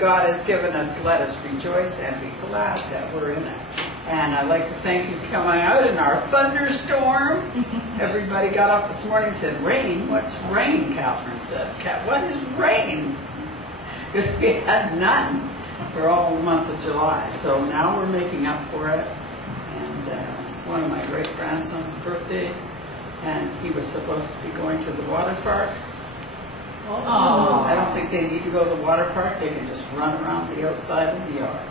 God has given us, let us rejoice and be glad that we're in it. And I'd like to thank you for coming out in our thunderstorm. Everybody got up this morning and said, rain? What's rain? Catherine said. What is rain? Because we had none for all the month of July. So now we're making up for it. And it's one of my great-grandson's birthdays. And he was supposed to be going to the water park. I don't think they need to go to the water park. They can just run around the outside of the yard.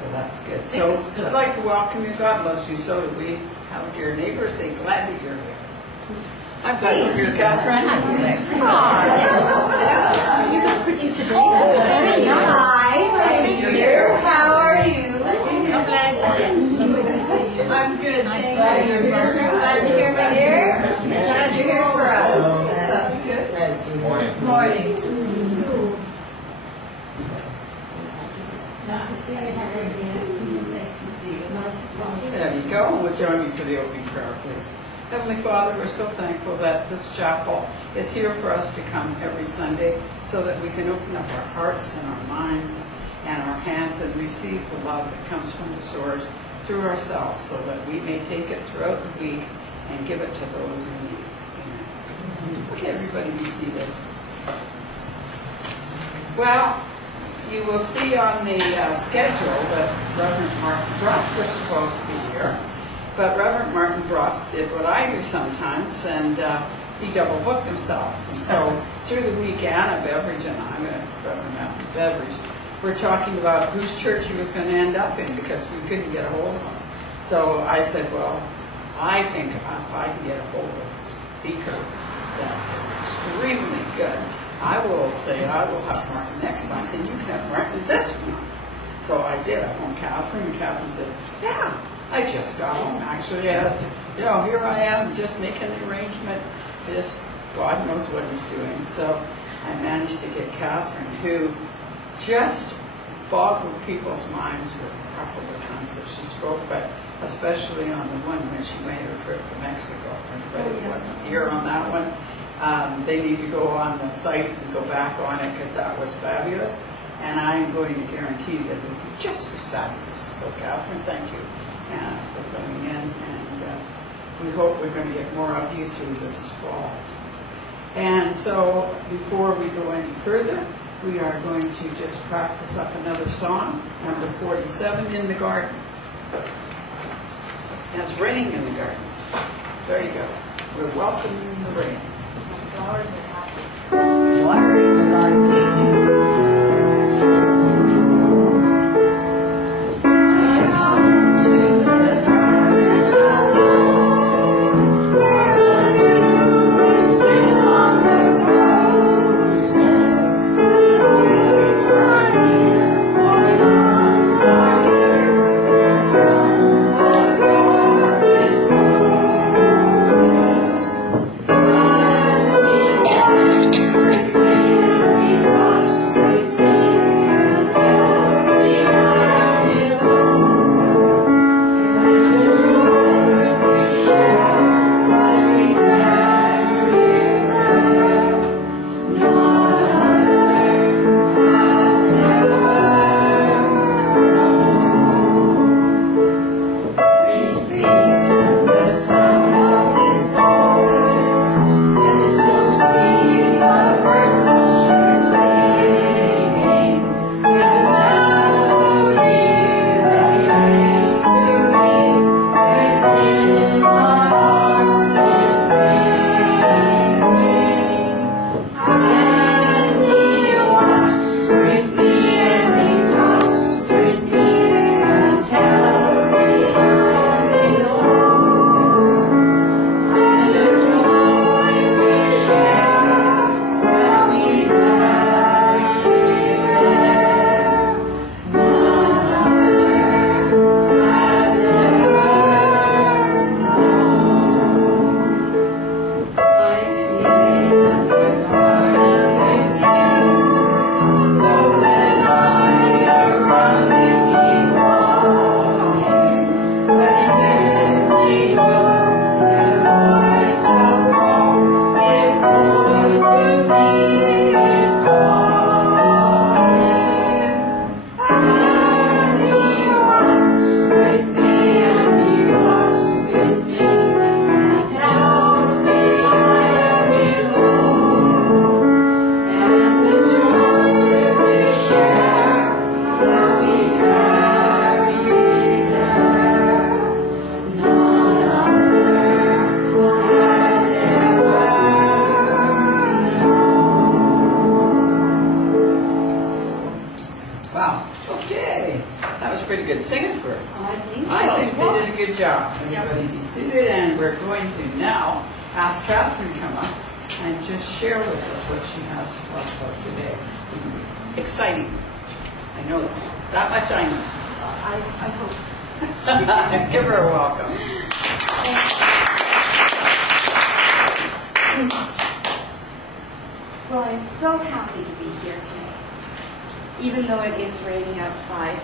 So that's good. So I'd like to welcome you. God loves you. So do we. Have a dear neighbor. Say, glad that you're here. I'm glad you're here, Katharine. You look pretty today. Hi. Glad you're here. How are you? I'm glad you. I'm good. Thank you. Glad you're here, my dear. Glad you're here for us. That's good. Morning. Morning. There you go. We'll join you for the opening prayer, please. Heavenly Father, we're so thankful that this chapel is here for us to come every Sunday so that we can open up our hearts and our minds and our hands and receive the love that comes from the source through ourselves so that we may take it throughout the week and give it to those in need. Amen. Okay, everybody be seated. Well, you will see on the schedule that Reverend Martin Brock was supposed to be here. But Reverend Martin Brock did what I do sometimes, and he double-booked himself. And so through the week, Anna Beveridge and I, Reverend Matthew Beveridge, we're talking about whose church he was going to end up in because we couldn't get a hold of him. So I said, well, I think if I can get a hold of a speaker that is extremely good, I will say I will have Martin next month, and you can have Martin this month. So I did. I phoned Catherine, and Catherine said, yeah. I just got home, actually. Here I am, just making the arrangement. Just God knows what he's doing. So I managed to get Katharine, who just boggled people's minds with a couple of times that she spoke, but especially on the one when she made her trip to Mexico. Everybody wasn't here on that one. They need to go on the site and go back on it because that was fabulous. And I'm going to guarantee that it will be just as fabulous. So Katharine, thank you. For coming in, and we hope we're going to get more of you through this fall. And so before we go any further, we are going to just practice up another song, number 47, In the Garden. And it's raining in the garden. There you go. We're welcoming the rain. The flowers are happy. Watering the garden. Everybody be seated, and we're going to now ask Katharine to come up and just share with us what she has to talk about today. Exciting. I know that much I know. I hope. Give her a welcome. Well, I'm so happy to be here today, even though it is raining outside.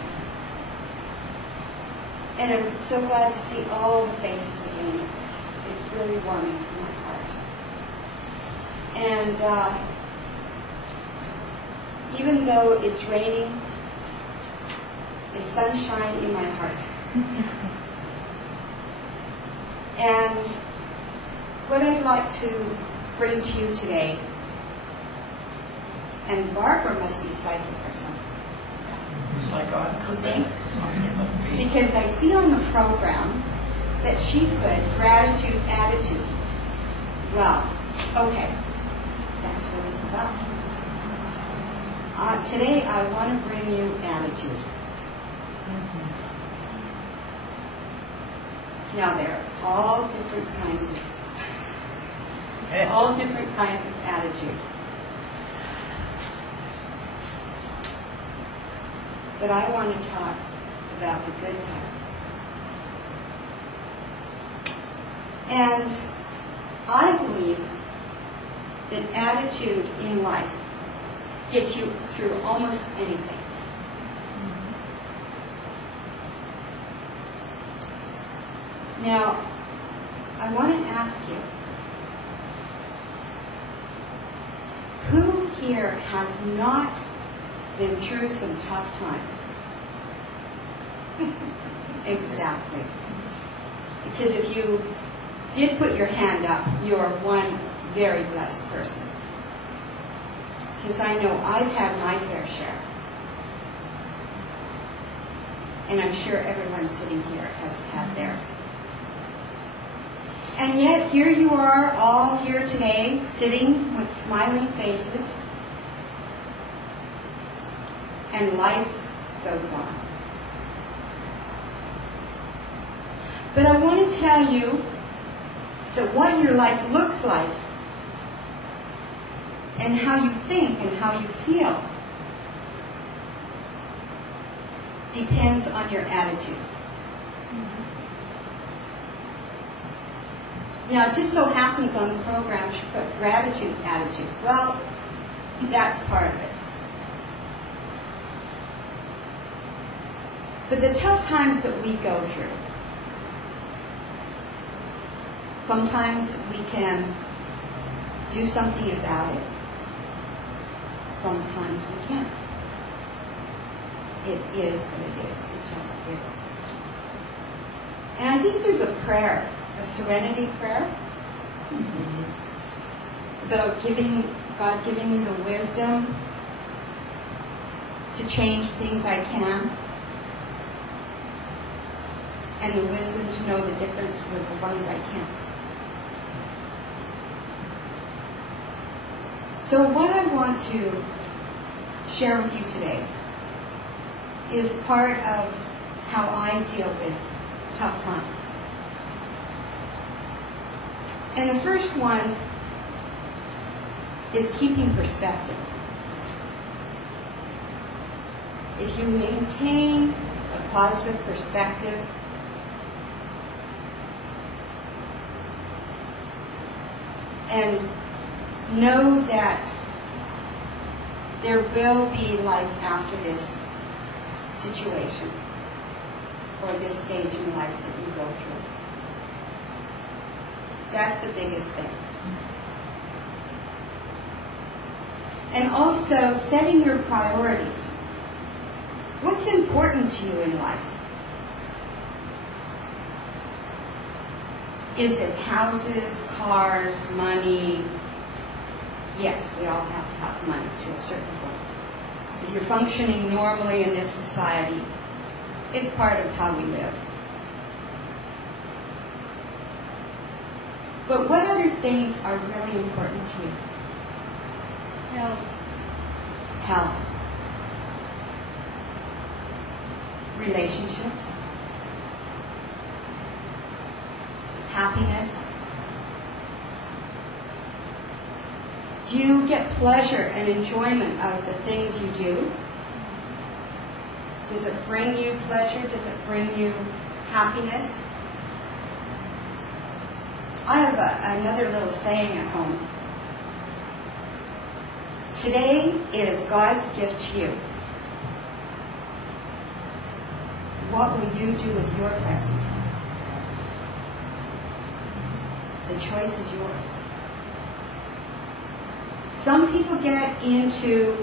And I'm so glad to see all the faces again. It's really warming for my heart. And even though it's raining, there's sunshine in my heart. And what I'd like to bring to you today, and Barbara must be psychic or something. Psychotic. You think? Because I see on the program that she put gratitude, attitude. Well, okay, that's what it's about. Today I want to bring you attitude. Now there are all different kinds of attitude. But I want to talk about the good time. And I believe that attitude in life gets you through almost anything. Now, I want to ask you, who here has not been through some tough times? Exactly. Because if you did put your hand up, you're one very blessed person. Because I know I've had my fair share. And I'm sure everyone sitting here has had theirs. And yet, here you are, all here today, sitting with smiling faces. And life goes on. But I want to tell you that what your life looks like and how you think and how you feel depends on your attitude. Now, it just so happens on the program she put gratitude, attitude. Well, that's part of it. But the tough times that we go through, sometimes we can do something about it. Sometimes we can't. It is what it is. It just is. And I think there's a prayer, a serenity prayer. God giving me the wisdom to change things I can, and the wisdom to know the difference with the ones I can't. So what I want to share with you today is part of how I deal with tough times. And the first one is keeping perspective. If you maintain a positive perspective, and know that there will be life after this situation or this stage in life that you go through. That's the biggest thing. And also setting your priorities. What's important to you in life? Is it houses, cars, money? Yes, we all have to have money to a certain point. If you're functioning normally in this society, it's part of how we live. But what other things are really important to you? Health. Relationships. Happiness. Do you get pleasure and enjoyment out of the things you do? Does it bring you pleasure? Does it bring you happiness? I have another little saying at home. Today is God's gift to you. What will you do with your present? The choice is yours. Some people get into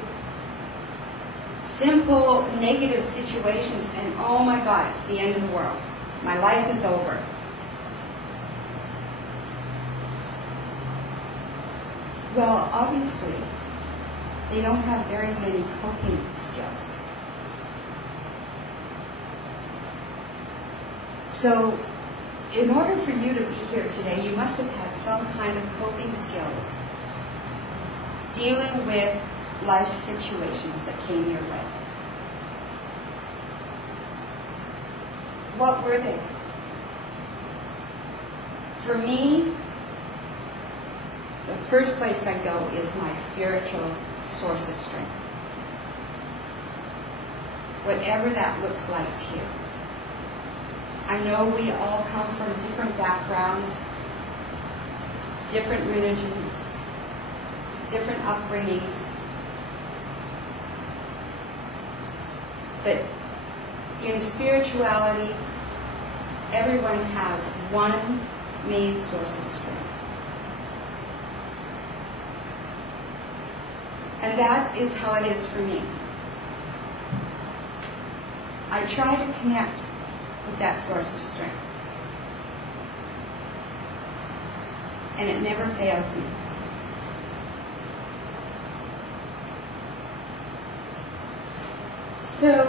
simple negative situations and, oh my God, it's the end of the world. My life is over. Well, obviously, they don't have very many coping skills. So, in order for you to be here today, you must have had some kind of coping skills dealing with life situations that came your way. What were they? For me, the first place I go is my spiritual source of strength. Whatever that looks like to you. I know we all come from different backgrounds, different religions, different upbringings. But in spirituality, everyone has one main source of strength. And that is how it is for me. I try to connect with that source of strength. And it never fails me. So,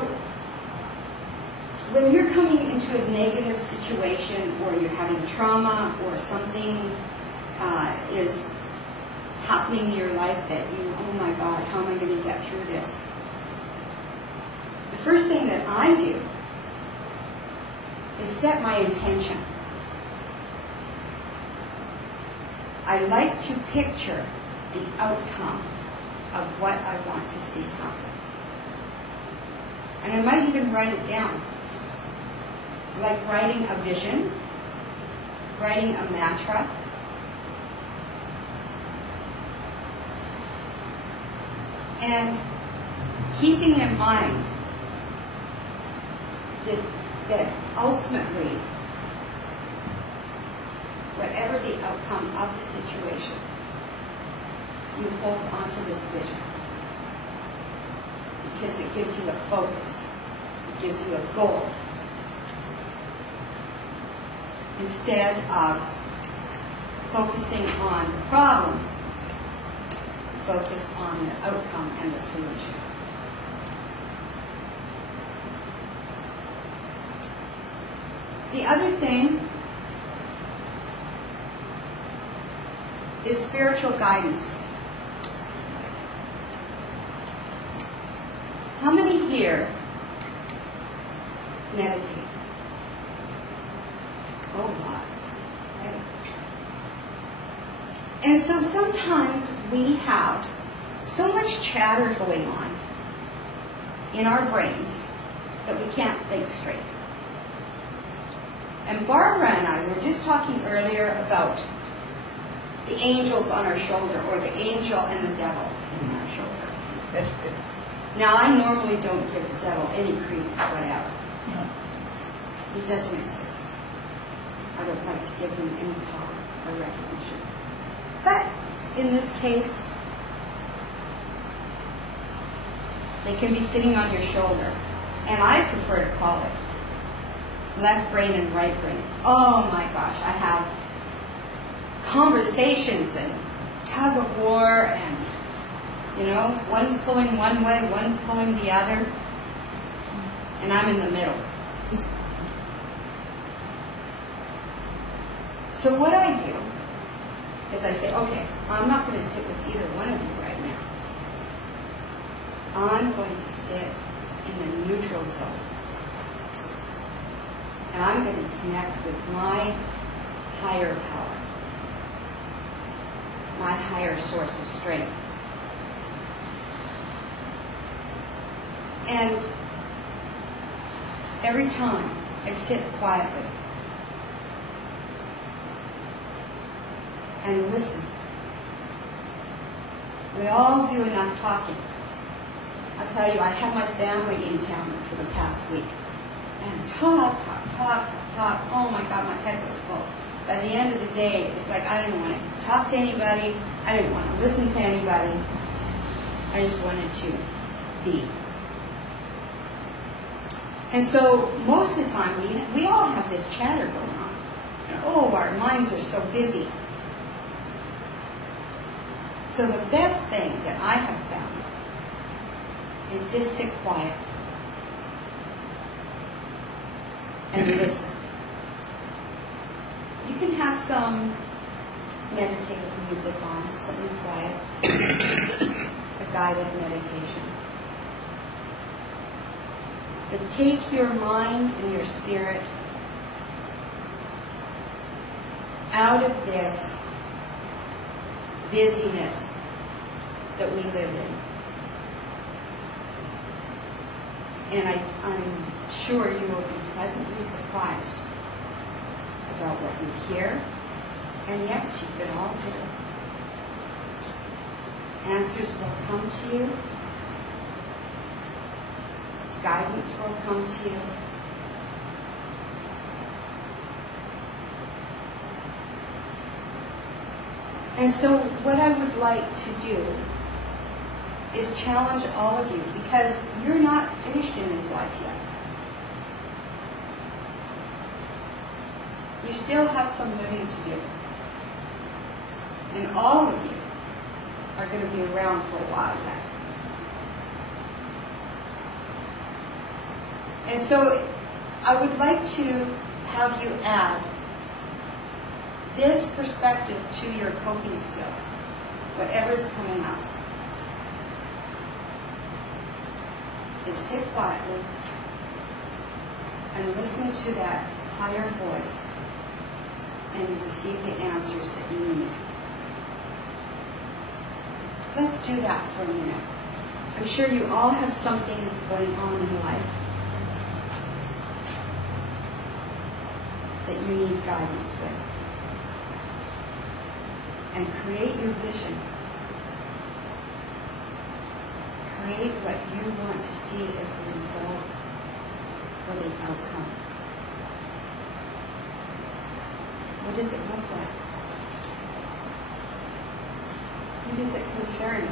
when you're coming into a negative situation, or you're having trauma, or something is happening in your life that you, oh my God, how am I going to get through this? The first thing that I do is set my intention. I like to picture the outcome of what I want to see happen. And I might even write it down. It's like writing a vision, writing a mantra. And keeping in mind that ultimately, whatever the outcome of the situation, you hold on to this vision. Because it gives you a focus. It gives you a goal. Instead of focusing on the problem, focus on the outcome and the solution. The other thing is spiritual guidance. How many here meditate? Oh, lots. Right? And so sometimes we have so much chatter going on in our brains that we can't think straight. And Barbara and I were just talking earlier about the angels on our shoulder, or the angel and the devil on our shoulder. Now, I normally don't give the devil any credence whatever. He doesn't exist. I don't like to give him any power or recognition. But in this case, they can be sitting on your shoulder. And I prefer to call it left brain and right brain. Oh my gosh, I have conversations and tug of war, and one's pulling one way, one's pulling the other, and I'm in the middle. So what I do is I say, okay, I'm not going to sit with either one of you right now. I'm going to sit in the neutral zone. And I'm going to connect with my higher power, my higher source of strength. And every time I sit quietly and listen. We all do enough talking. I'll tell you, I had my family in town for the past week. And talk. Oh my God, my head was full. By the end of the day, it's like I didn't want to talk to anybody. I didn't want to listen to anybody. I just wanted to be. And so most of the time, we all have this chatter going on. Oh, our minds are so busy. So the best thing that I have found is just sit quiet and listen. You can have some meditative music on, something quiet, a guided meditation. But take your mind and your spirit out of this busyness that we live in. And I'm sure you will be pleasantly surprised about what you hear. And yes, you can all do it. Answers will come to you. Guidance will come to you. And so what I would like to do is challenge all of you, because you're not finished in this life yet. You still have some living to do. And all of you are going to be around for a while yet. And so I would like to have you add this perspective to your coping skills, whatever's coming up. Is sit quietly and listen to that higher voice and receive the answers that you need. Let's do that for a minute. I'm sure you all have something going on in life that you need guidance with. And create your vision. Create what you want to see as the result or the outcome. What does it look like? Who does it concern?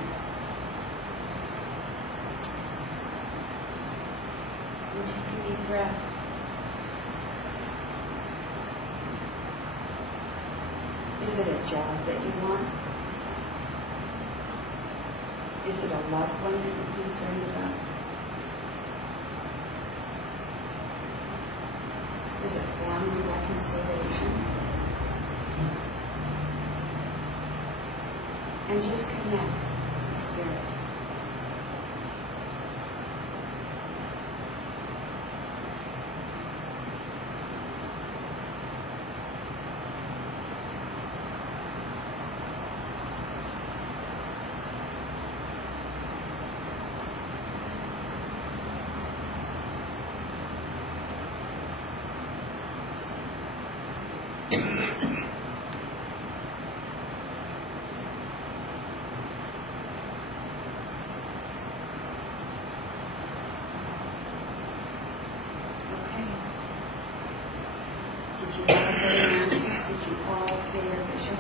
And take a deep breath. Is it a job that you want? Is it a loved one that you're concerned about? Is it family reconciliation? And just connect to the Spirit. Did you all get an answer? Did you all get your vision?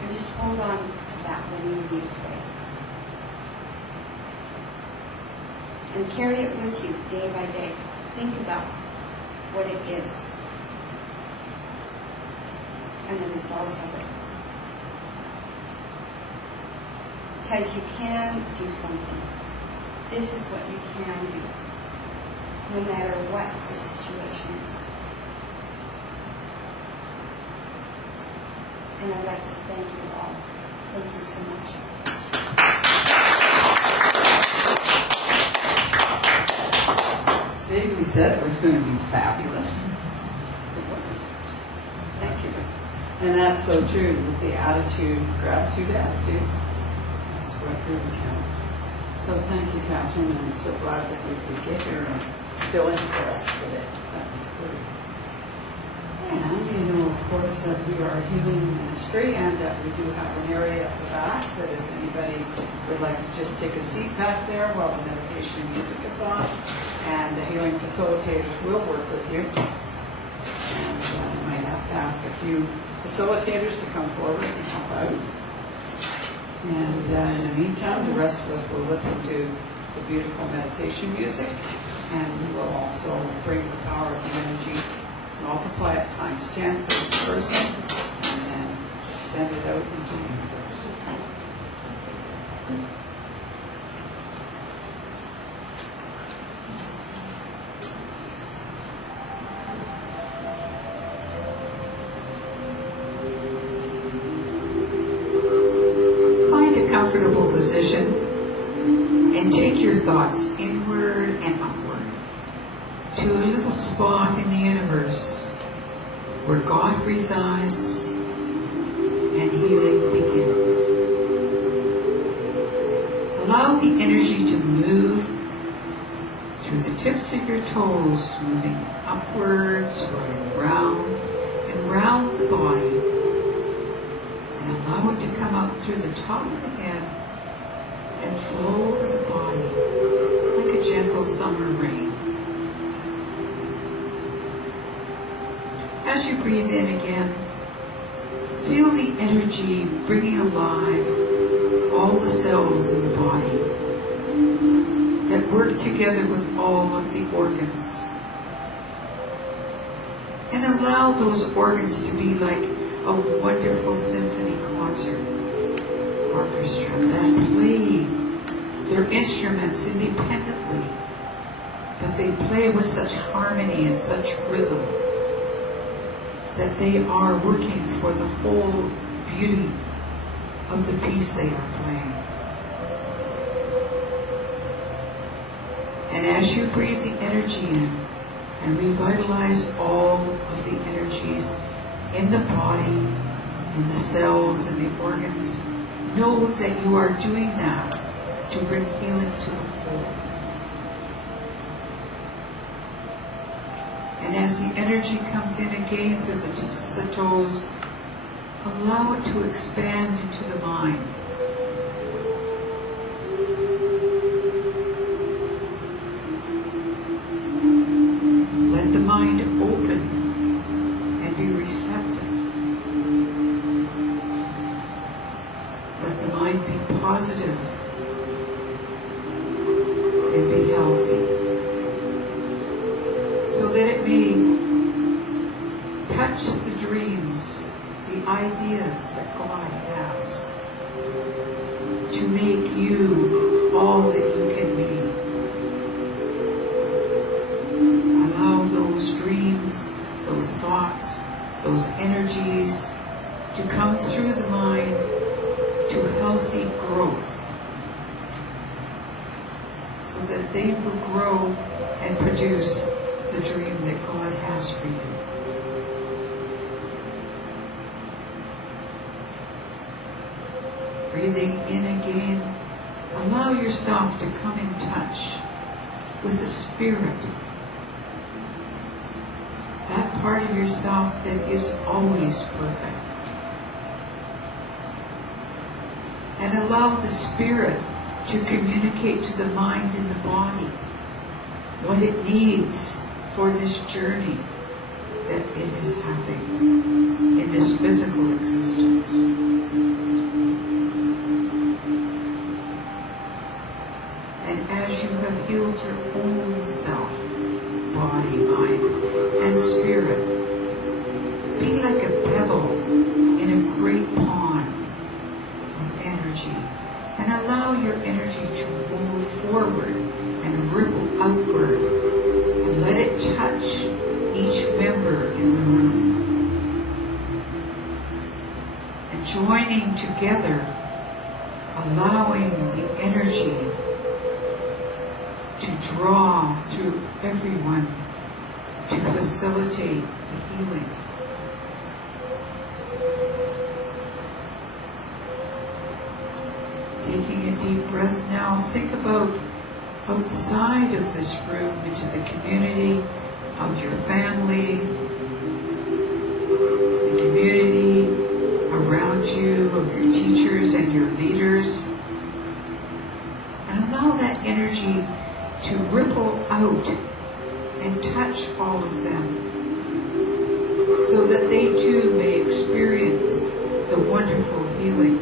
And just hold on to that when you leave today. And carry it with you day by day. Think about what it is and the result of it. Because you can do something. This is what you can do, no matter what the situation is. And I'd like to thank you all. Thank you so much. Dave, we said it was going to be fabulous. It was. Thank you. And that's so true with the attitude, gratitude attitude. That's what really counts. So thank you, Katharine, and I'm so glad that we could get here and fill in for us today. That was good. And you know, of course, that we are a healing ministry and that we do have an area at the back that if anybody would like to just take a seat back there while the meditation music is on, and the healing facilitators will work with you. And I might have to ask a few facilitators to come forward and help out. And in the meantime, the rest of us will listen to the beautiful meditation music, and we will also bring the power of the energy, multiply it times 10 for each person, and then send it out into the universe. Find a comfortable position and take your thoughts inward and upward to a little spot in the universe where God resides and healing begins. Allow the energy to move through the tips of your toes, moving upwards, running round and round the body, and allow it to come up through the top of the head and flow over the body like a gentle summer rain. As you breathe in again, feel the energy bringing alive all the cells in the body that work together with all of the organs. And allow those organs to be like a wonderful symphony concert orchestra that play They're instruments independently, but they play with such harmony and such rhythm that they are working for the whole beauty of the piece they are playing. And as you breathe the energy in and revitalize all of the energies in the body, in the cells, and the organs, know that you are doing that to bring healing to the whole. And as the energy comes in again through the tips of the toes, allow it to expand into the mind. Let the mind open and be receptive. Let the mind be positive and be healthy, so that it may touch the dreams, the ideas that God has to make you all that you can be. Allow those dreams, those thoughts, those energies to come through the mind to healthy growth, so that they will grow and produce the dream that God has for you. Breathing in again, allow yourself to come in touch with the Spirit, that part of yourself that is always perfect. And allow the Spirit to communicate to the mind and the body what it needs for this journey that it is having in this physical existence. And as you have healed your own self, body, mind, and spirit, be like a pebble in a great pond of energy, and allow your energy to move forward and ripple outward, and let it touch each member in the room. And joining together, allowing the energy to draw through everyone to facilitate the healing. Taking a deep breath now, think about outside of this room, into the community of your family, the community around you, of your teachers and your leaders, and allow that energy to ripple out and touch all of them, so that they too may experience the wonderful healing,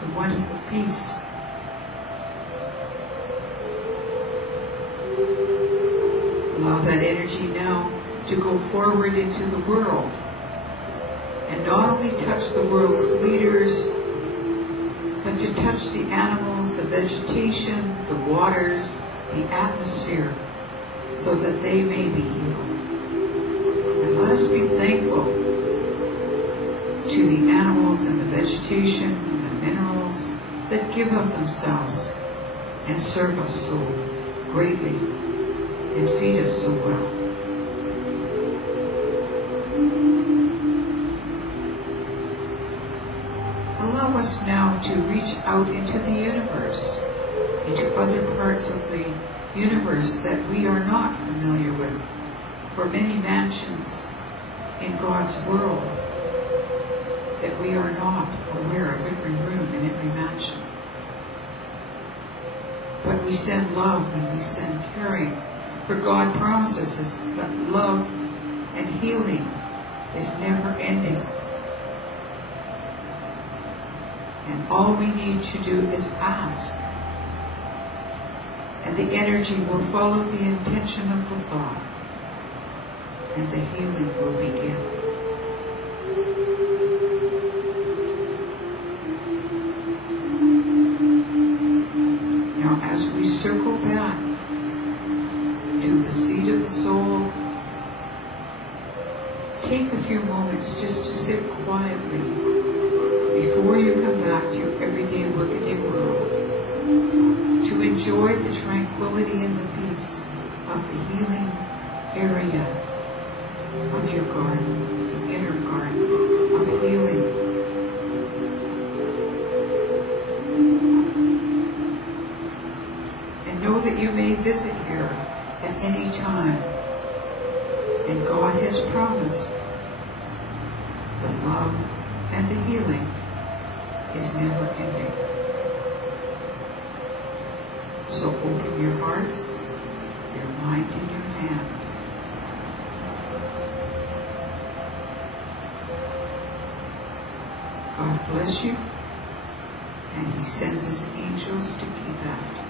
the wonderful peace. Allow that energy now to go forward into the world, and not only touch the world's leaders, but to touch the animals, the vegetation, the waters, the atmosphere, so that they may be healed. And let us be thankful to the animals and the vegetation and the minerals that give of themselves and serve us so greatly and feed us so well. Allow us now to reach out into the universe, into other parts of the universe that we are not familiar with, for many mansions in God's world that we are not aware of, every room and every mansion. But we send love and we send caring, for God promises us that love and healing is never ending. And all we need to do is ask. And the energy will follow the intention of the thought. And the healing will begin. moments just to sit quietly before you come back to your everyday workaday world, to enjoy the tranquility and the peace of the healing area of your garden, the inner garden of healing. And know that you may visit here at any time. And God has promised the love and the healing is never ending. So open your hearts, your mind and your hand. God bless you, and He sends His angels to keep after you.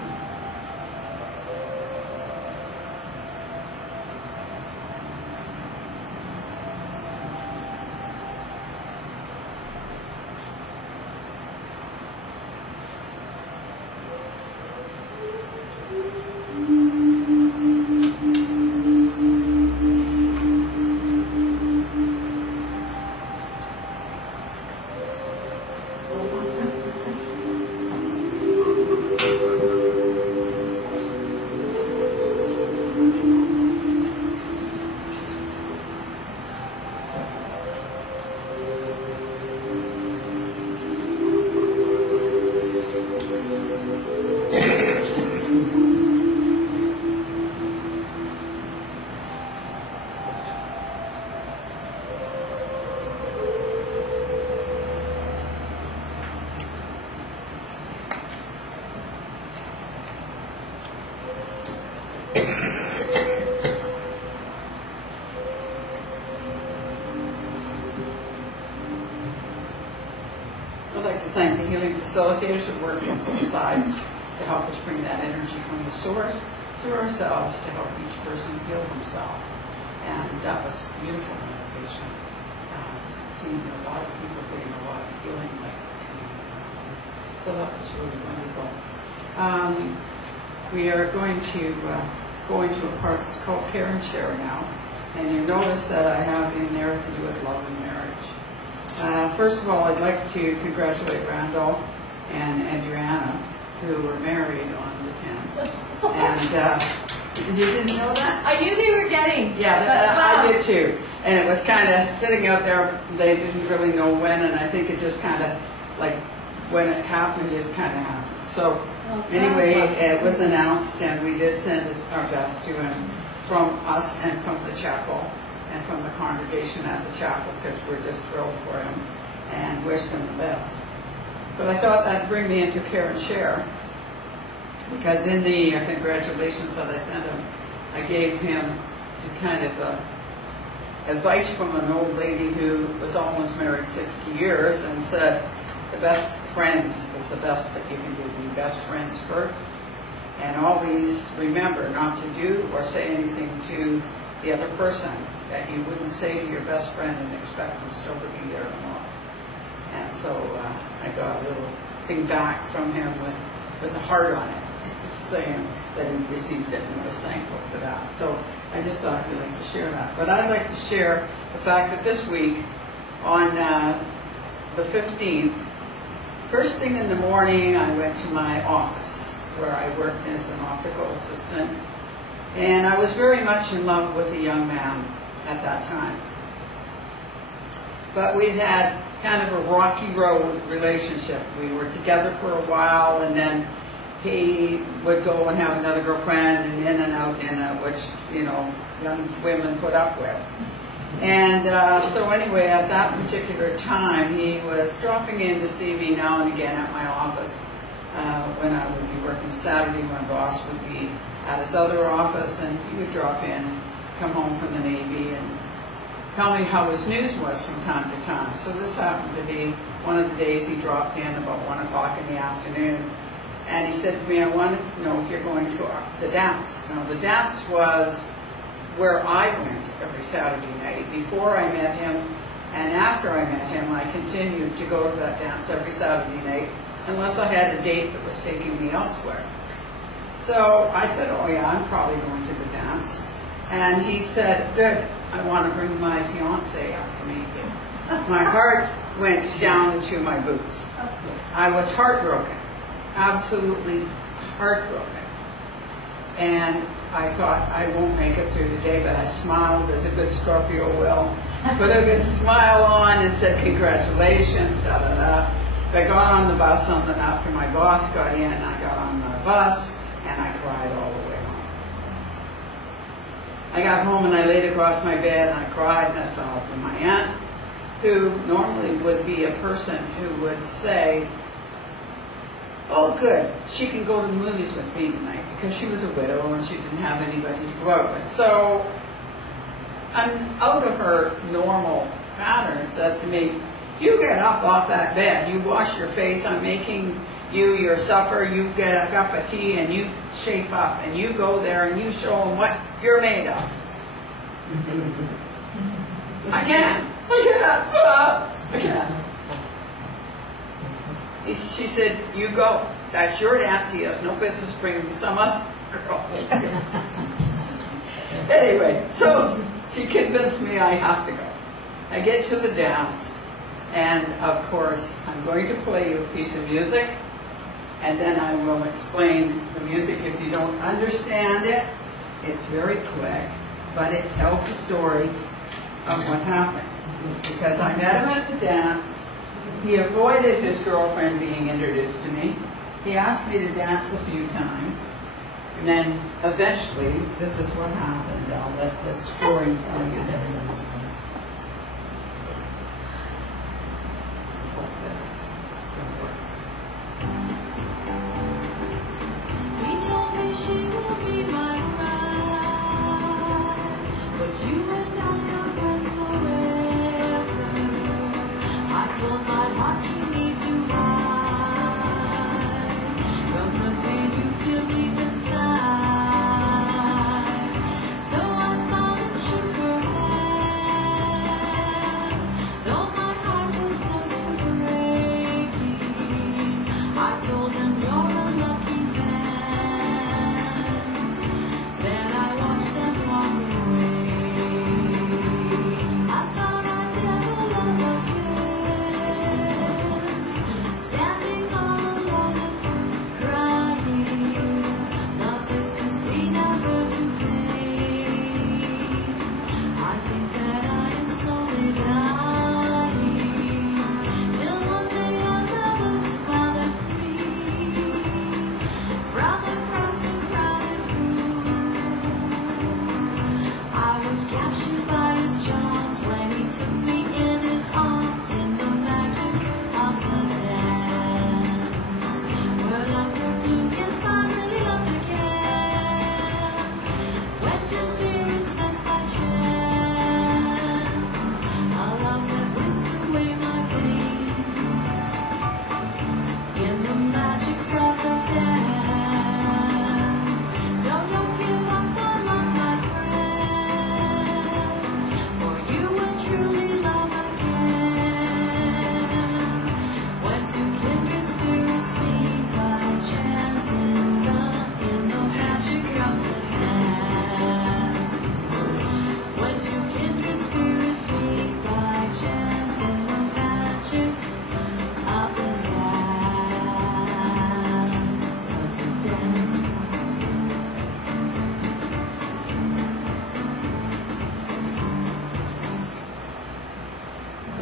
I'd like to thank the healing facilitators who work on both sides to help us bring that energy from the source through ourselves to help each person heal himself. And that was a beautiful meditation. Seeing a lot of people getting a lot of healing, so that was really wonderful. We are going to go into a part that's called Care and Share now. And you notice that I have in there to do with love and marriage. First of all, I'd like to congratulate Randall and Adriana, who were married on the 10th. And you didn't know that? I knew they were getting. Yeah, I did too. And it was kind of sitting out there. They didn't really know when, and I think it just kind of, like, when it happened, it kind of happened. So anyway, it was announced, and we did send our best to him from us and from the chapel and from the congregation at the chapel, because we're just thrilled for him and wished him the best. But I thought that'd bring me into Care and Share, because in the congratulations that I sent him, I gave him a kind of advice from an old lady who was almost married 60 years and said, the best friends is the best that you can do. Be best friends first. And always remember not to do or say anything to the other person that you wouldn't say to your best friend and expect them still to be there tomorrow. And so I got a little thing back from him with a heart on it, saying that he received it and was thankful for that. So I just thought I'd like to share that. But I'd like to share the fact that this week, on the 15th, first thing in the morning, I went to my office where I worked as an optical assistant. And I was very much in love with a young man at that time. But we'd had kind of a rocky road relationship. We were together for a while, and then he would go and have another girlfriend, and in and out, which, you know, young women put up with. And so anyway, at that particular time, he was dropping in to see me now and again at my office when I would be working Saturday. My boss would be at his other office, and he would drop in, come home from the Navy, and tell me how his news was from time to time. So this happened to be one of the days he dropped in about 1 o'clock in the afternoon. And he said to me, I wanted to know if you're going to the dance. Now, the dance was where I went every Saturday night. Before I met him and after I met him, I continued to go to that dance every Saturday night unless I had a date that was taking me elsewhere. So I said, oh yeah, I'm probably going to the dance. And he said, good, I want to bring my fiance up to meet you. My heart went down to my boots. I was heartbroken, absolutely heartbroken. And I thought, I won't make it through the day, but I smiled as a good Scorpio will. Put a good smile on and said, congratulations, da-da-da. I got on the bus after my boss got in. I got on the bus and I cried all the way home. I got home and I laid across my bed and I cried and I sobbed. And my aunt, who normally would be a person who would say, oh good, she can go to the movies with me tonight, because she was a widow and she didn't have anybody to go out with. So, out of her normal pattern, said to me, you get up off that bed, you wash your face, I'm making you your supper, you get a cup of tea and you shape up and you go there and you show them what you're made of. I can't. She said, you go. That's your dance. He has no business bringing some other girl. Anyway, so she convinced me I have to go. I get to the dance, and of course, I'm going to play you a piece of music, and then I will explain the music. If you don't understand it, it's very quick, but it tells the story of what happened. Because I met him at the dance. He avoided his girlfriend being introduced to me. He asked me to dance a few times. And then eventually, this is what happened. I'll let the story tell you that. He told me she will be my bride, but you and I are friends forever. I told my heart you need to hide from the pain you feel deep inside. So I smiled and shook her hand, though my heart was close to breaking. I told him you're a lucky man. Then I watched them walk away. I thought I'd never love again, standing all alone and crying. Love's ecstasy now turned to pain. I think that I am slowly dying, till one day another smiled at me from across a crowded room. I was captured by his charms when he took me in his arms in the magic of the dance. Where love could bloom, yes, I really loved again. When two spirits met by chance, a love that whisked away my pain in the magic of the dance. So don't give up on love, my friend, for you will truly love again. When two kindred spirits meet by chance in the magic of the dance. When two kindred spirits meet by chance in the magic of the dance.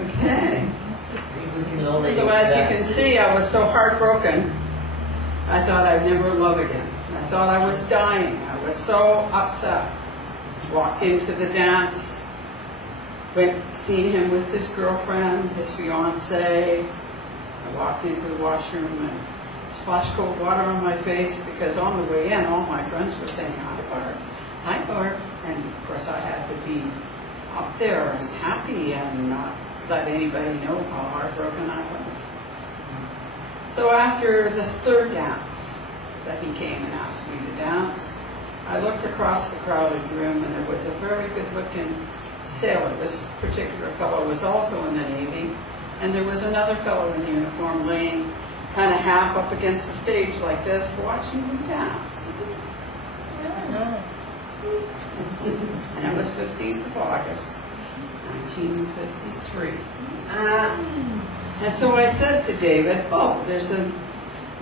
Okay. So as you can see, I was so heartbroken, I thought I'd never love again. I thought I was dying. I was so upset. Walked into the dance, went see him with his girlfriend, his fiance. I walked into the washroom and splashed cold water on my face, because on the way in, all my friends were saying, hi, Bart. Hi, Bart. And of course, I had to be up there and happy and not let anybody know how heartbroken I was. So after the third dance that he came and asked me to dance, I looked across the crowded room and there was a very good-looking sailor. This particular fellow was also in the Navy, and there was another fellow in uniform laying kind of half up against the stage like this, watching me dance. And it was 15th of August, 1953. And so I said to David, oh, there's a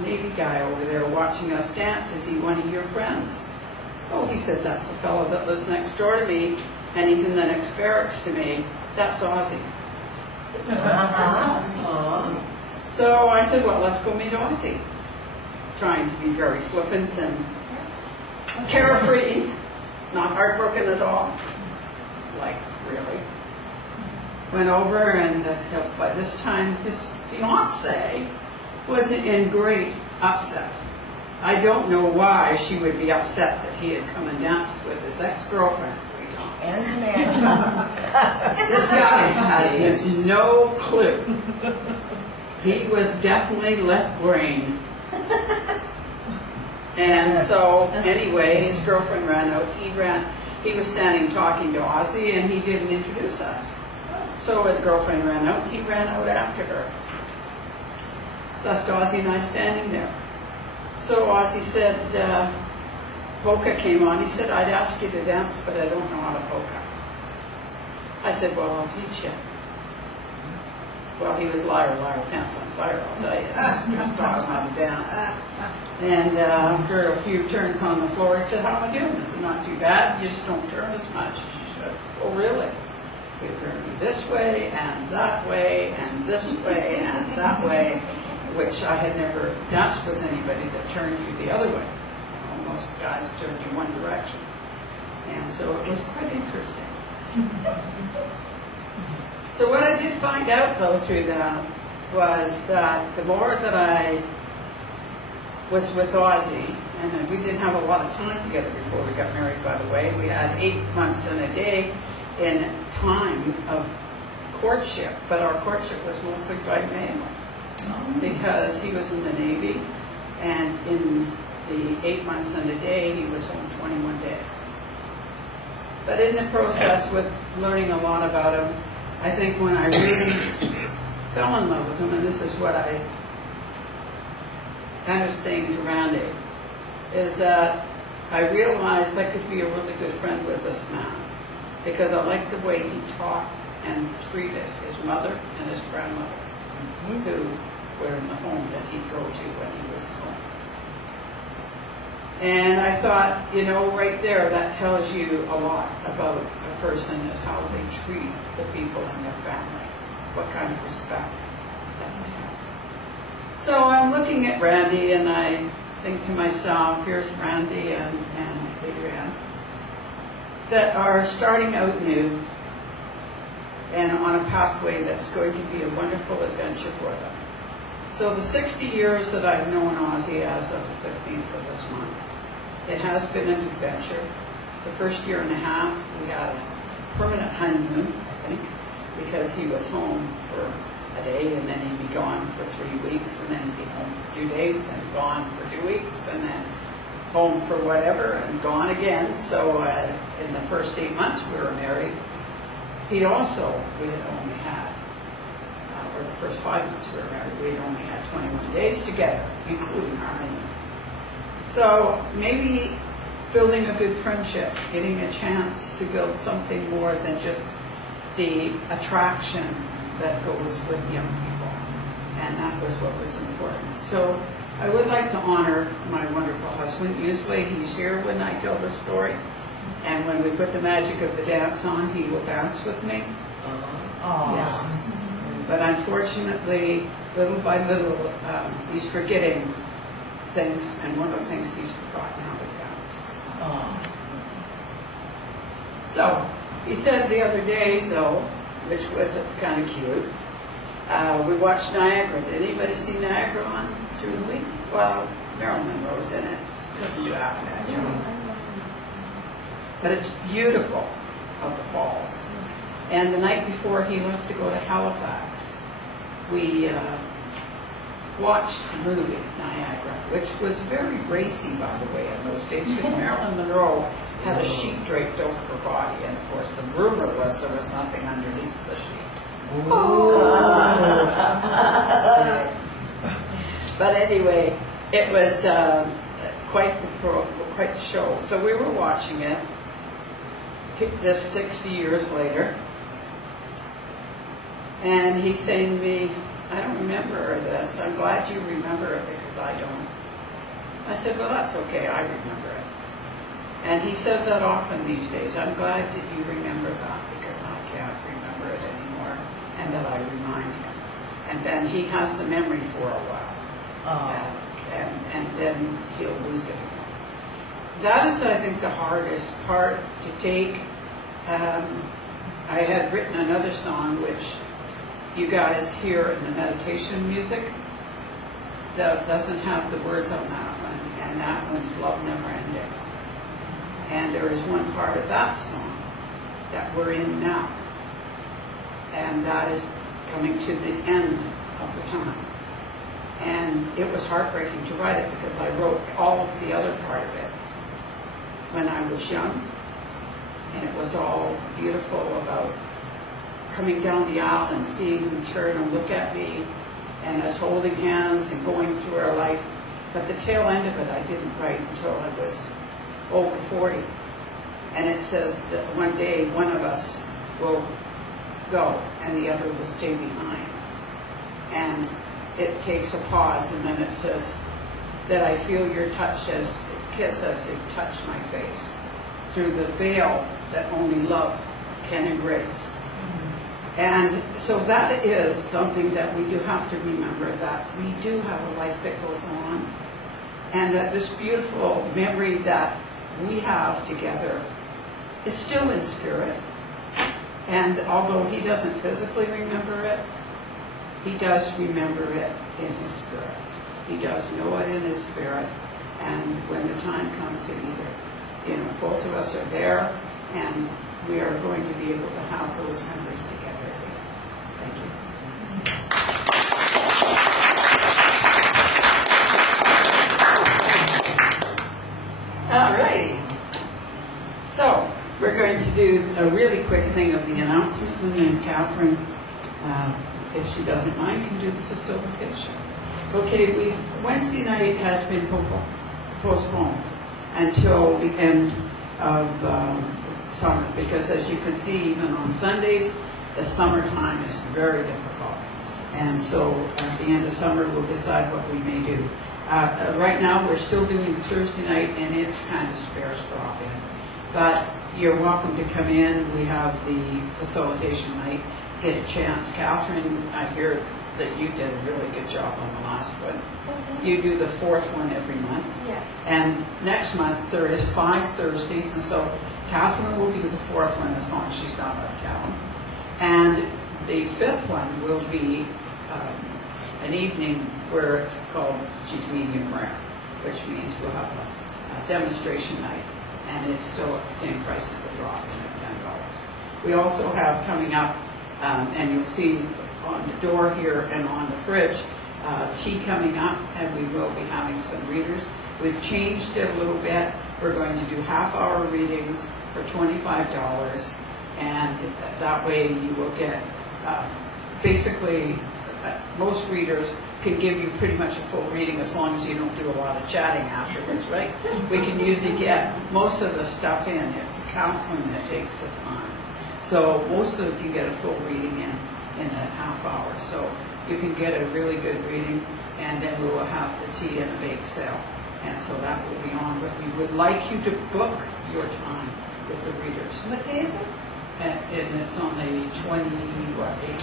Navy guy over there watching us dance. Is he one of your friends? Oh, he said, that's a fellow that lives next door to me, and he's in the next barracks to me. That's Ozzy. So I said, well, let's go meet Ozzy. Trying to be very flippant and carefree, not heartbroken at all. Like, really. Went over, and by this time his fiancée was in great upset. I don't know why she would be upset that he had come and danced with his ex-girlfriend 3 times. This guy had no clue. He was definitely left brain. And so, anyway, his girlfriend ran out. He was standing talking to Ozzy, and he didn't introduce us. So when the girlfriend ran out, he ran out after her. Left Ozzy and I standing there. So Ozzy said, polka came on. He said, I'd ask you to dance, but I don't know how to polka. I said, well, I'll teach you. Well, he was liar, pants on fire, I'll tell you. He taught him how to dance. And after a few turns on the floor, he said, how am I doing? This is not too bad. You just don't turn as much. He said, oh, really? We turn you this way, and that way, and this way, and that way, which I had never danced with anybody that turned you the other way. You know, most guys turn you one direction. And so it was quite interesting. So what I did find out, though, through that was that the more that I was with Ozzy, and we didn't have a lot of time together before we got married, by the way. We had 8 months and a day in time of courtship, but our courtship was mostly by mail because he was in the Navy, and in the 8 months and a day, he was home 21 days. But in the process, with learning a lot about him, I think when I really fell in love with him, and this is what I kind of saying to Randy, is that I realized I could be a really good friend with this man because I liked the way he talked and treated his mother and his grandmother, who were in the home that he'd go to when he was home. And I thought, you know, right there, that tells you a lot about a person, is how they treat the people in their family, what kind of respect that they have. So I'm looking at Randy, and I think to myself, here's Randy and Adrienne, that are starting out new and on a pathway that's going to be a wonderful adventure for them. So the 60 years that I've known Ozzy as of the 15th of this month, it has been an adventure. The first year and a half, we had a permanent honeymoon, I think, because he was home for a day, and then he'd be gone for 3 weeks, and then he'd be home for 2 days, and gone for 2 weeks, and then home for whatever, and gone again. So in the first 8 months we were married, we had only had, or the first 5 months we were married, we had only had 21 days together, including our honeymoon. So maybe building a good friendship, getting a chance to build something more than just the attraction that goes with young people. And that was what was important. So I would like to honor my wonderful husband. Usually he's here when I tell the story. And when we put the magic of the dance on, he will dance with me. Yes. But unfortunately, little by little, he's forgetting things, and one of the things he's forgotten how to dance. So he said the other day, though, which was kind of cute, we watched Niagara. Did anybody see Niagara on through the week? Well, Marilyn Monroe's in it. She doesn't do that job. But it's beautiful of the falls. And the night before he left to go to Halifax, we watched the movie Niagara, which was very racy, by the way, in those days, because Marilyn Monroe had a sheet draped over her body, and of course the rumor was there was nothing underneath the sheet. But anyway, it was quite the show. So we were watching it, this 60 years later. And he's saying to me, I don't remember this. I'm glad you remember it because I don't. I said, well, that's okay. I remember it. And he says that often these days. I'm glad that you remember that because I can't remember it anymore. And that I remind him. And then he has the memory for a while. And then he'll lose it again. That is, I think, the hardest part to take. I had written another song which you guys hear in the meditation music that doesn't have the words on that one, and that one's Love Never Ending. And there is one part of that song that we're in now, and that is coming to the end of the time. And it was heartbreaking to write it because I wrote all of the other part of it when I was young, and it was all beautiful about coming down the aisle and seeing him turn and look at me and us holding hands and going through our life. But the tail end of it I didn't write until I was over 40. And it says that one day one of us will go and the other will stay behind. And it takes a pause, and then it says that I feel your touch as kiss as you touch my face through the veil that only love can embrace. And so that is something that we do have to remember, that we do have a life that goes on, and that this beautiful memory that we have together is still in spirit. And although he doesn't physically remember it, he does remember it in his spirit. He does know it in his spirit. And when the time comes, it either, both of us are there, and we are going to be able to have those memories together again. Thank you. All righty. So we're going to do a really quick thing of the announcements, and then Katharine, if she doesn't mind, can do the facilitation. Okay, Wednesday night has been postponed until the end of summer, because as you can see, even on Sundays, the summertime is very difficult. And so at the end of summer, we'll decide what we may do. Right now, we're still doing Thursday night, and it's kind of sparse drop-in. But you're welcome to come in. We have the facilitation night. Get a chance. Katharine, I hear that you did a really good job on the last one. You do the fourth one every month. Yeah. And next month, there is 5 Thursdays, and so Katharine will do the fourth one as long as she's not out of town. And the fifth one will be an evening where it's called She's Medium Rare, which means we'll have a demonstration night, and it's still at the same price as the drop-in at $10. We also have coming up, and you'll see on the door here and on the fridge, tea coming up, and we will be having some readers. We've changed it a little bit. We're going to do half-hour readings for $25, and that way you will get, basically, most readers can give you pretty much a full reading as long as you don't do a lot of chatting afterwards, right? We can usually get most of the stuff in. It's counseling that takes the time. So most of you get a full reading in that half hour. So you can get a really good reading, and then we will have the tea and a bake sale. And so that will be on. But we would like you to book your time with the readers. What day is it? And it's on the 8th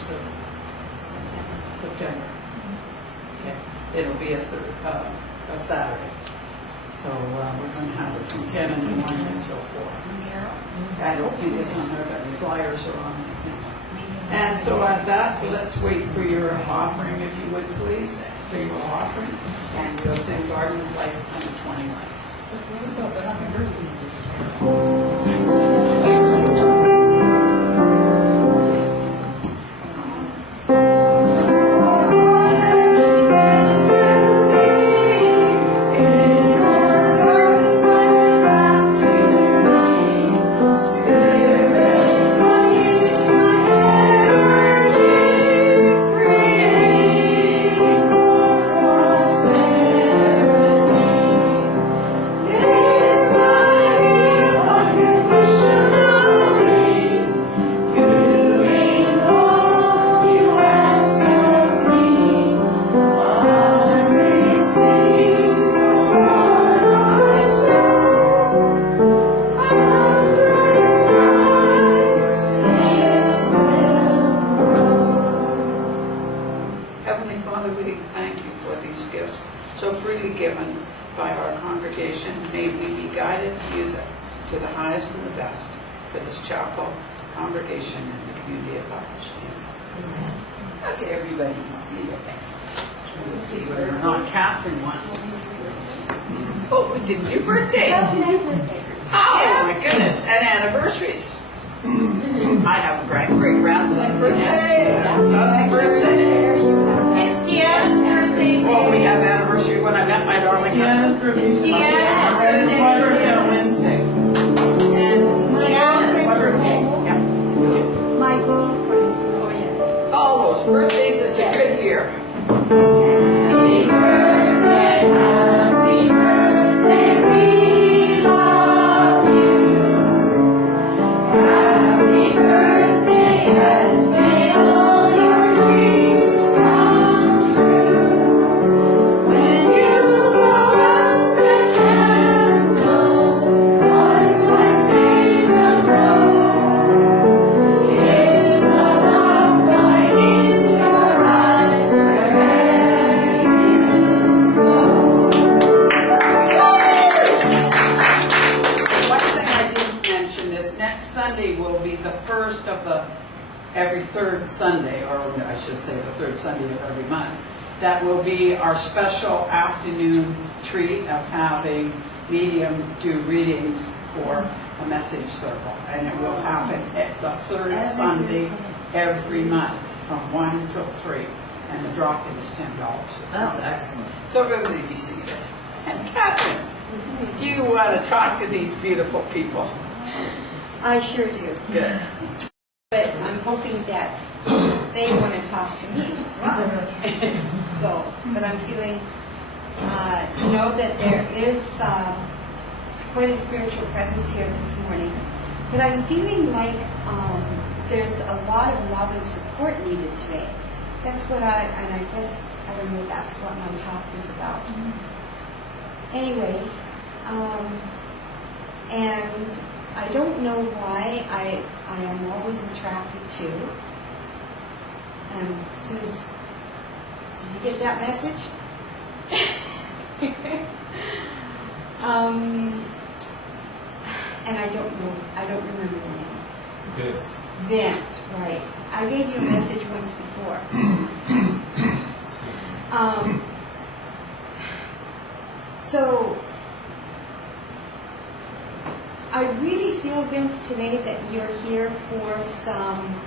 of September. Okay. It'll be a Saturday. So we're going to have it from 10 in the morning until 4. I don't think it's on there, but the flyers are on anything. And so at that, let's wait for your offering, if you would please, for your offering. And we'll sing Garden of Life on the 29th. Wish Heavenly Father, we thank you for these gifts so freely given by our congregation. May we be guided to use it to the highest and the best for this chapel, congregation, and the community at large. Amen. Okay, everybody, see you. We'll see whether or not Katharine wants to. Oh, we did your birthdays. Oh, my goodness. And anniversaries. I have a great-great-grandson birthday, son's birthday. It's Deanna's birthday. Well, we have anniversary when I met my darling husband. It's Deanna's And it's my birthday birthday. on Wednesday. And Deanna's birthday. yeah. My girlfriend. Oh, yes. All those birthdays, it's a good year. Happy birthday, happy birthday, we love you. Happy birthday, and may all your dreams come true. When you blow out the candles on Wednesdays of row, is the love light in your eyes wherever you go. One thing I didn't mention is next Sunday will be the first of the every third Sunday, or I should say the third Sunday of every month. That will be our special afternoon treat of having medium do readings for a message circle. And it will happen at the third Sunday every month from 1 till 3. And the drop-in is $10. That's excellent. So everybody be seated. And Katharine, do you want to talk to these beautiful people? I sure do. Good. But I'm hoping that they want to talk to me as well. So, but I'm feeling, know that there is quite a spiritual presence here this morning. But I'm feeling like there's a lot of love and support needed today. That's what and I guess, I don't know, that's what my talk is about. Anyways, and I don't know why I am always attracted to, and as soon as, did you get that message? And I don't remember the name. Vince. Vince, right. I gave you a message once before. So, I really feel, Vince, today that you're here for some,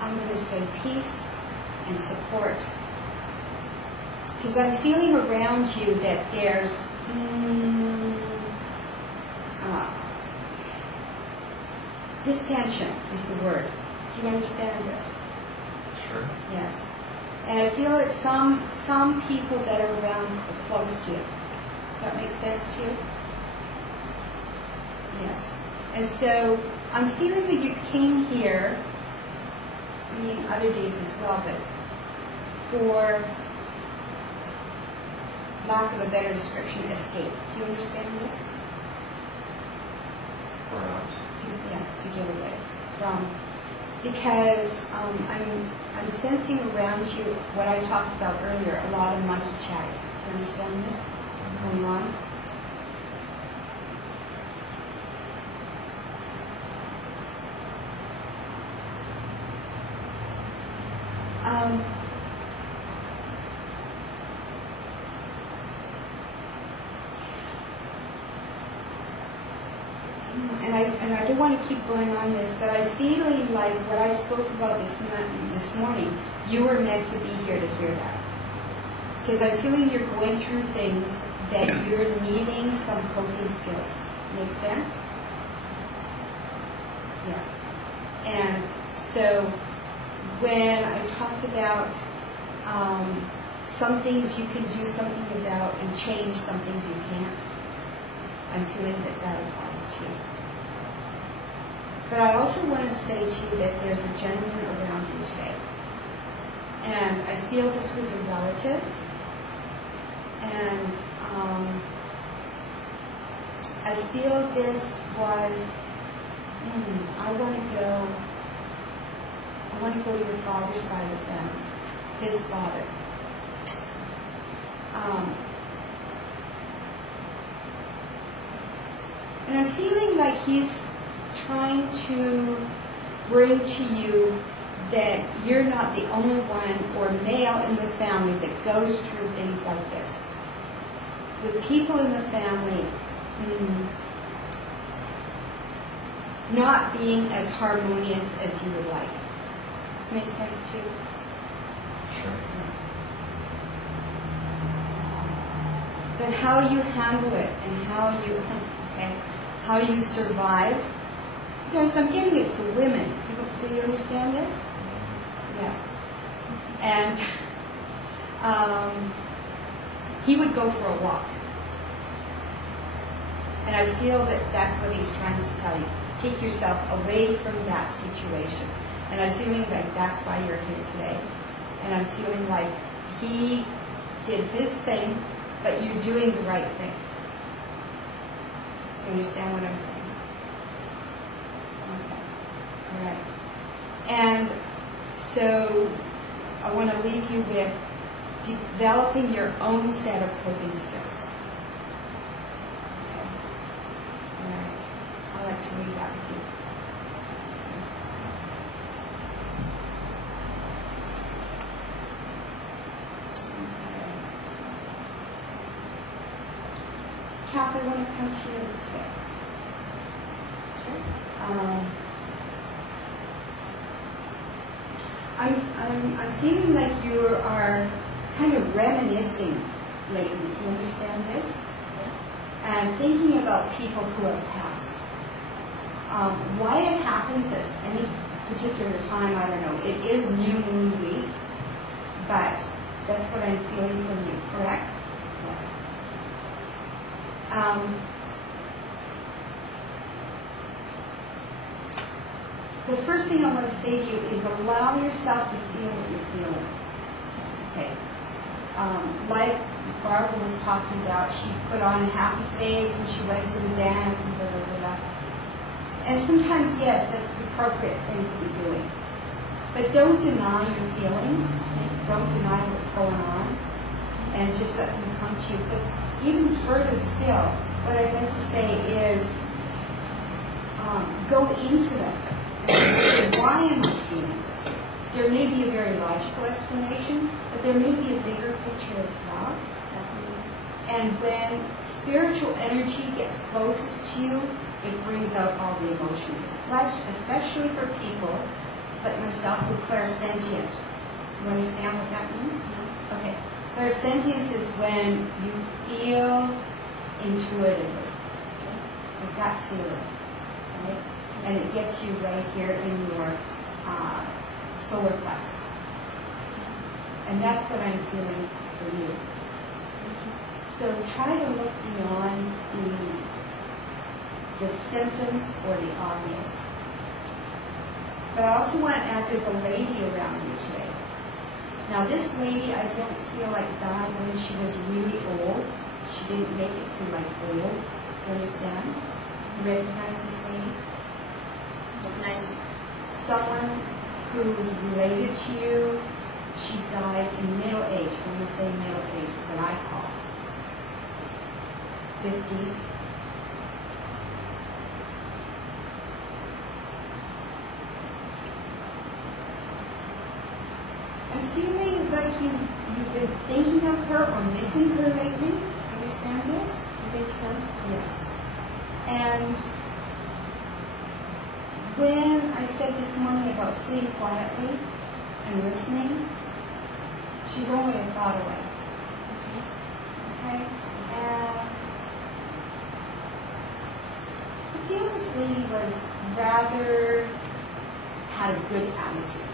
I'm going to say, peace and support. Because I'm feeling around you that there's distension is the word. Do you understand this? Sure. Yes. And I feel it's some people that are around close to you. Does that make sense to you? Yes. And so I'm feeling that you came here, I mean other days as well, but for lack of a better description, escape. Do you understand this? Perhaps. To get away from, because I'm sensing around you what I talked about earlier, a lot of monkey chatting. Do you understand this going on? And I don't want to keep going on this, but I'm feeling like what I spoke about this morning, you were meant to be here to hear that. Because I'm feeling you're going through things that you're needing some coping skills. Make sense? Yeah. And so when I talked about some things you can do something about and change some things you can't, I'm feeling that that applies to you. But I also wanted to say to you that there's a gentleman around you today. And I feel this was a relative. And I feel this was, I want to go, I want to go to your father's side of the family, his father. And I'm feeling like he's trying to bring to you that you're not the only one or male in the family that goes through things like this. With people in the family not being as harmonious as you would like. Does this make sense to you? Sure. Then how you handle it and how you survive. Yes, I'm getting it's the women. Do you understand this? Yes. And he would go for a walk. And I feel that that's what he's trying to tell you. Take yourself away from that situation. And I'm feeling like that's why you're here today. And I'm feeling like he did this thing, but you're doing the right thing. You understand what I'm saying? Okay. All right. And so I want to leave you with developing your own set of coping skills. Okay. All right. I'd like to leave that with you. Kath, I want to come to you today. I'm feeling like you are kind of reminiscing lately. Do you understand this? And thinking about people who have passed. Why it happens at any particular time, I don't know. It is New Moon Week, but that's what I'm feeling from you, correct? Yes. The first thing I want to say to you is allow yourself to feel what you're feeling. Okay. Like Barbara was talking about, she put on a happy face and she went to the dance and blah, blah, blah. And sometimes, yes, that's the appropriate thing to be doing. But don't deny your feelings. Don't deny what's going on. And just let them come to you. But even further still, what I meant to say is go into them. Why am I feeling this? There may be a very logical explanation, but there may be a bigger picture as well. And when spiritual energy gets closest to you, it brings out all the emotions. Especially for people like myself who are clairsentient. You understand what that means? Okay. Clairsentience is when you feel intuitively. A gut feeling. Right? And it gets you right here in your solar plexus. And that's what I'm feeling for you. So try to look beyond the symptoms or the obvious. But I also want to add there's a lady around you today. Now this lady I don't feel like died when she was really old. She didn't make it to like old. Do you understand? You recognize this lady? Someone who was related to you, she died in middle age, when we say middle age, what I call 50s. I'm feeling like you've been thinking of her or missing her lately. Understand this? You think so? Yes. And when I said this morning about sitting quietly and listening, she's only a thought away. Okay? And I feel this lady had a good attitude.